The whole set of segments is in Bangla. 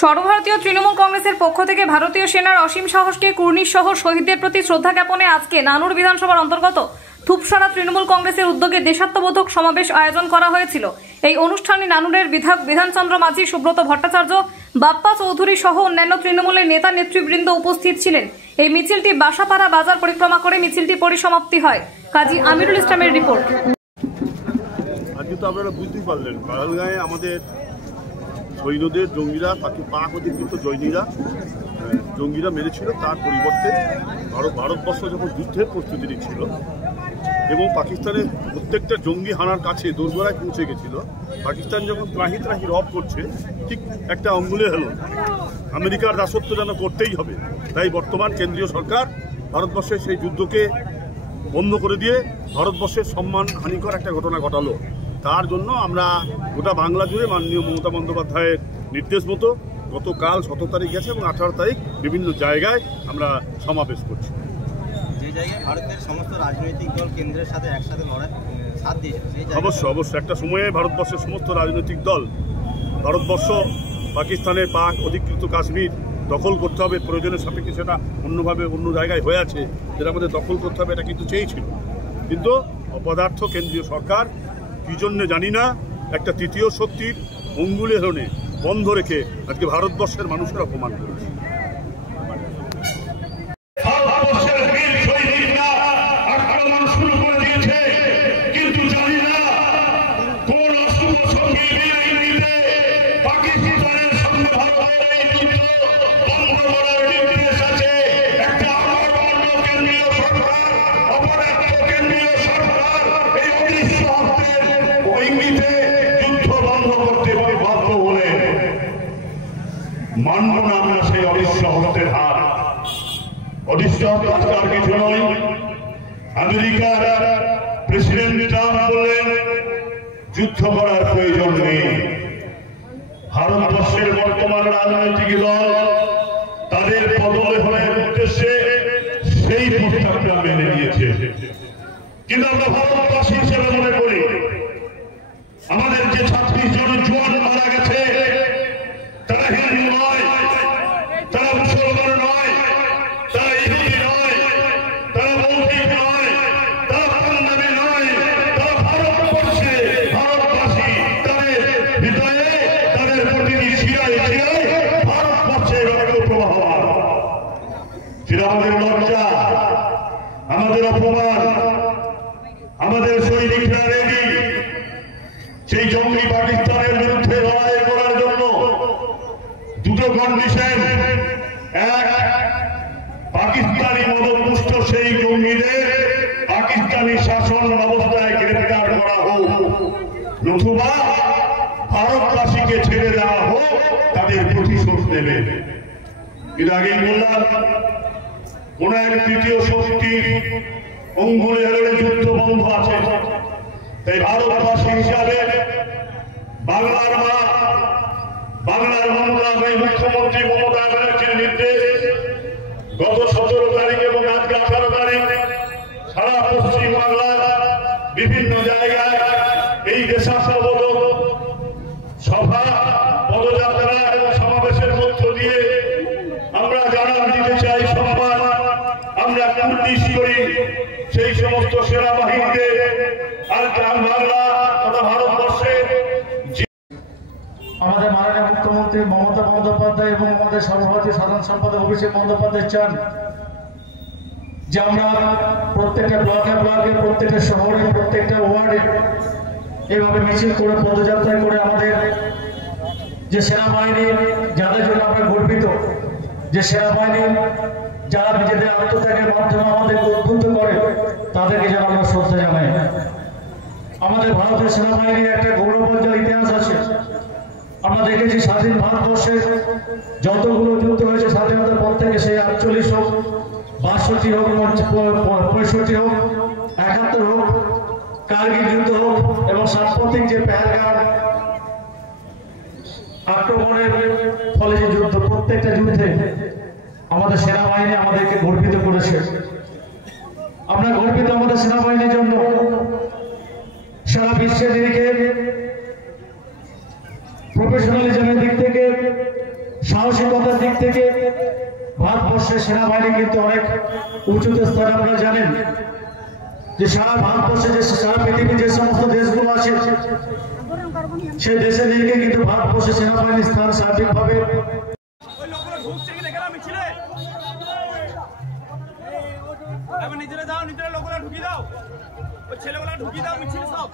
সর্বভারতীয় তৃণমূল কংগ্রেসের পক্ষ থেকে ভারতীয় সেনার অসীম সাহসকে কুর্নিশ সহ শহীদদের প্রতি শ্রদ্ধা জ্ঞাপনে আজকে নানুর বিধানসভার অন্তর্গত থুপসারা তৃণমূল কংগ্রেসের উদ্যোগে দেশাত্মবোধক সমাবেশ আয়োজন করা হয়েছিল। এই অনুষ্ঠানে নানুরের বিধায়ক বিধানচন্দ্র মাঝি, সুব্রত ভট্টাচার্য, বাপ্পা চৌধুরী সহ অন্যান্য তৃণমূলের নেতা নেতৃবৃন্দ উপস্থিত ছিলেন। এই মিছিলটি বাসাপাড়া বাজার পরিক্রমা করে মিছিলটি পরিসমাপ্তি হয়। কাজী আমিরুল ইসলামের রিপোর্ট। আজকে তো আপনারা বুঝতেই পারলেন, পাহাড়গাঁয়ে আমাদের সৈন্যদের জঙ্গিরা, তাকে পাক অধিকৃত জঙ্গিরা মেরেছিল। তার পরিবর্তে ভারতবর্ষ যখন যুদ্ধের প্রস্তুতি নিচ্ছিল এবং পাকিস্তানের প্রত্যেকটা জঙ্গি হানার কাছে দোরগোড়ায় পৌঁছে গেছিল, পাকিস্তান যখন ত্রাহি রব করছে, ঠিক একটা অঙ্গুলে হলো আমেরিকার দাসত্ব যেন করতেই হবে। তাই বর্তমান কেন্দ্রীয় সরকার ভারতবর্ষের সেই যুদ্ধকে বন্ধ করে দিয়ে ভারতবর্ষের সম্মান হানিকর একটা ঘটনা ঘটালো। তার জন্য আমরা গোটা বাংলা জুড়ে মাননীয় মমতা বন্দ্যোপাধ্যায়ের নির্দেশ মতো গতকাল 17 তারিখ গেছে এবং 18 তারিখ বিভিন্ন জায়গায় আমরা সমাবেশ করছি। যে জায়গায় ভারতের সমস্ত রাজনৈতিক দল কেন্দ্রের সাথে একসাথে সাথ দিয়েছে, অবশ্যই একটা সময়ে ভারতবর্ষের সমস্ত রাজনৈতিক দল ভারতবর্ষ পাকিস্তানের পাক অধিকৃত কাশ্মীর দখল করতে হবে, প্রয়োজনের সাপেক্ষে সেটা অন্যভাবে অন্য জায়গায় হয়ে আছে, যেটা আমাদের দখল করতে হবে, এটা কিন্তু চেয়েছিল। কিন্তু অপদার্থ কেন্দ্রীয় সরকার কি জন্য জানি না একটা তৃতীয় শক্তির অঙ্গুলে হনে বন্ধ রেখে আজকে ভারতবর্ষের মানুষের অপমান করেছে। মানব না আমরা সেই অদৃশ্য হস্তের হাত। অদৃশ্য হস্ত আর কিছু নয়। আমেরিকার প্রেসিডেন্ট ট্রাম্প বললেন যুদ্ধ করার প্রয়োজন নেই। ভারতবর্ষের বর্তমান রাজনৈতিক দল তাদের বদলে হওয়ার উদ্দেশ্যে সেই প্রস্তাবটা মেনে নিয়েছে। কিন্তু আমরা ভারতবাসী হিসেবে মনে করি আমাদের যে 36 জন জওয়ান মারা গেছে, তারা হিন্দু নয়, তারা মুসলমান নয়, তারা ইহুদি নয়, তারা বৌদ্ধ নয়, তারা পাঞ্জাবি নয়, তারা ভারতবাসী। তাদের হৃদয়ে, তাদের প্রতিটি শিরায় ভারতবর্ষের রক্ত প্রবাহমান। সেটা আমাদের লজ্জা, আমাদের অপমান। আমাদের সৈনিকরা রেডি সেই জঙ্গি পাকিস্তানের বিরুদ্ধে লড়াই করার জন্য। দুটো কন্ডিশন: এক, পাকিস্তানি মদতপুষ্ট সেই জঙ্গিদের পাকিস্তানি শাসন ব্যবস্থায় গ্রেফতার করা হোক, নতুবা ভারতবাসীকে ছেড়ে দেওয়া হোক, তাদের প্রতিশোধ নেবে। এর আগেই বললাম, কোন এক তৃতীয় শক্তির অঙ্গুলে হলে যুদ্ধ বন্ধ আছে। তাই ভারতবাসী হিসাবে বাংলার মা, বাংলার মুখ্যমন্ত্রী মমতা ব্যানার্জির নির্দেশ গত 17 তারিখ এবং আজকে 18 তারিখ সারা পশ্চিম বাংলার বিভিন্ন জায়গায় এই দেশাত্মবোধক সভা, পদযাত্রা এবং সমাবেশের মধ্য দিয়ে আমরা জানান দিতে চাই সম্মান আমরা কুর্নিশ করি সেই সমস্ত সেনাবাহিনীকে আর গ্রাম বাংলা তথা ভারতবর্ষে। আমাদের মাননীয় মুখ্যমন্ত্রী মমতা বন্দ্যোপাধ্যায় এবং আমাদের সর্বভারতীয় সাধারণ সম্পাদক অভিষেক বন্দ্যোপাধ্যায় চান যে আমরা প্রত্যেকটা ব্লকে, প্রত্যেকটা শহরে, প্রত্যেকটা ওয়ার্ডে এইভাবে মিছিল করে, পদযাত্রা করে আমাদের যে সেনাবাহিনী, যাদের জন্য আমরা গর্বিত, যে সেনাবাহিনী যারা নিজেদের আত্মত্যাগের মাধ্যমে আমাদেরকে উদ্বুদ্ধ করে, তাদেরকে যেন আমরা শ্রদ্ধা জানাই। আমাদের ভারতের সেনাবাহিনীর একটা গৌরবোজ্জ্বল ইতিহাস আছে। আমরা দেখেছি স্বাধীন ভারতবর্ষের যতগুলো যুদ্ধ হয়েছে স্বাধীনতার পর থেকে, সেই 48 হোক, 62 হোক, 65 হোক, 71 হোক, কার্গিল যুদ্ধ হোক এবং সাম্প্রতিক যে পেহেলগাঁও আক্রমণের ফলে যে যুদ্ধ, প্রত্যেকটা যুদ্ধে আমাদের সেনাবাহিনী আমাদেরকে গর্বিত করেছে। আমরা গর্বিত আমাদের সেনাবাহিনীর জন্য। সারা বিশ্বের দিকে প্রফেশনালিজমের দিক থেকে সাহসিকতার দিক থেকে ভারতবর্ষের সেনাবাহিনী কিন্তু অনেক উঁচুতে স্থানে। আপনারা জানেন যে সারা ভারতবর্ষে যে সারা পৃথিবীর যে সমস্ত দেশগুলো আছে সেই দেশে নিয়ে কিন্তু ভারতবর্ষের সেনাবাহিনীর স্থান সার্বিকভাবে নিজেরা যাও, নিজেরা লোকগুলা ঢুকি দাও, ওই ছেলেগুলা ঢুকি দাও মিছিলে সব।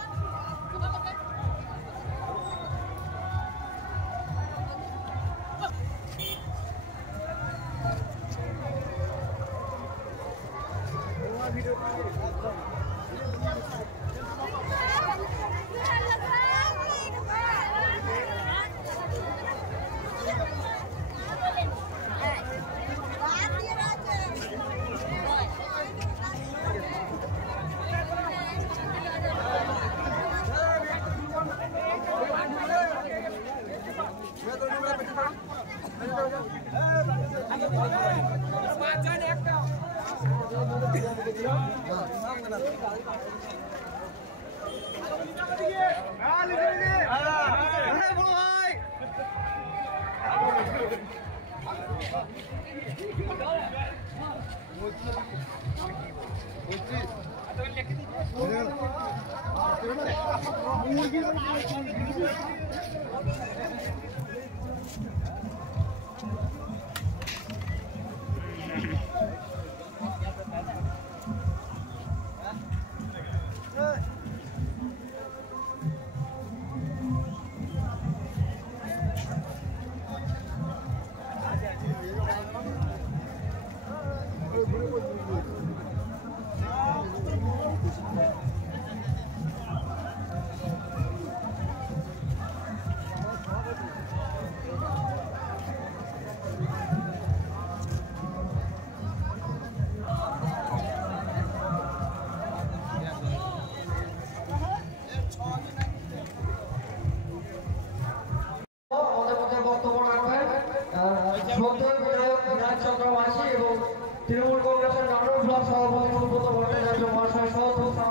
তৃণমূল কংগ্রেসের নাটোর ব্লক সভাপতি সুব্রত ভট্টাচার্য মহাশয় সহ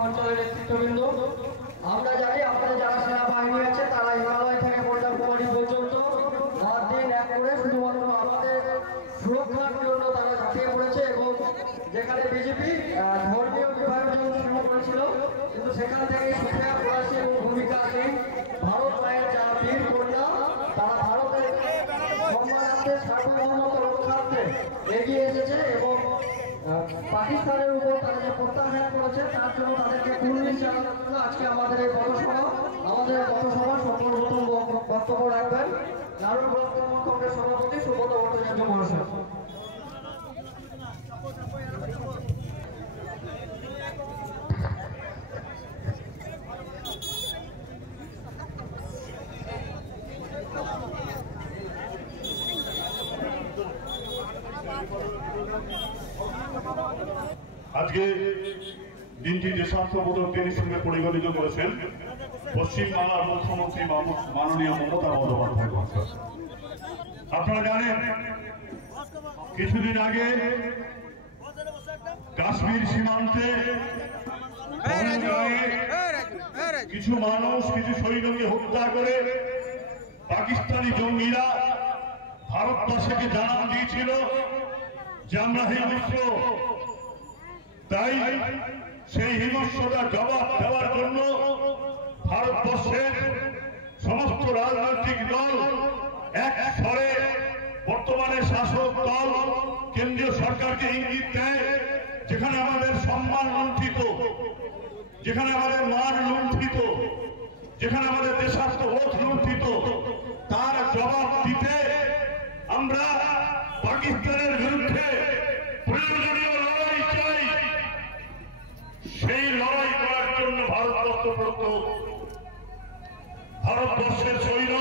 অঞ্চলের নেতৃত্ববৃন্দ, আমরা জানি আমাদের যারা সেনাবাহিনী আছে তারা হিমালয় থেকে কন্যাকুমারী পর্যন্ত রাত দিন এক করে শুধুমাত্র আমাদের সুরক্ষার জন্য তারা ঝাঁপিয়ে পড়েছে এবং যেখানে বিজেপি ধর্মীয় বিভাগের জন্য শুরু করেছিল কিন্তু সেখান থেকে সুফিয়া ফরাসি এবং ভূমিকাহীন ভারত মায়ের যারা বীর কন্যা তারা ভারতের সম্মানার্থে সার্বভৌমত্ব রক্ষার্থে এগিয়ে এসেছে এবং পাকিস্তানের উপর তারা যে প্রত্যাঘাত করেছে তার জন্য তাদেরকে কুর্নিশ জানানোর জন্য আজকে আমাদের এই পথসভা সর্বপ্রথম বক্তব্য রাখবেন নাটোর ব্লক তৃণমূল কংগ্রেস সভাপতি সুব্রত ভট্টাচার্য মহাশয়। আজকে দিনটি দেশাত্মবোধক দিনের সঙ্গে পরিগণিত করেছেন পশ্চিমবাংলার মুখ্যমন্ত্রী মাননীয় মমতা বন্দ্যোপাধ্যায়। আপনারা জানেন কিছুদিন আগে কাশ্মীর সীমান্তে কিছু মানুষ কিছু সৈন্যকে হত্যা করে পাকিস্তানি জঙ্গিরা ভারতবাসীকে জানান দিয়েছিল যে আমরা হিংস্র, তাই সেই হিংস্রতার জবাব দেওয়ার জন্য ভারতবর্ষের সমস্ত রাজনৈতিক দল এক স্বরে বর্তমানে শাসক দল কেন্দ্রীয় সরকারকে ইঙ্গিত দেয় যেখানে আমাদের সম্মান লুণ্ঠিত, যেখানে আমাদের মান লুণ্ঠিত, যেখানে আমাদের দেশাত্মবোধ লুণ্ঠিত, তার জবাব দিতে আমরা পাকিস্তানের বিরুদ্ধে প্রয়োজনীয় লড়াই চাই। সেই লড়াই করার জন্য ভারতবর্ষের সৈন্য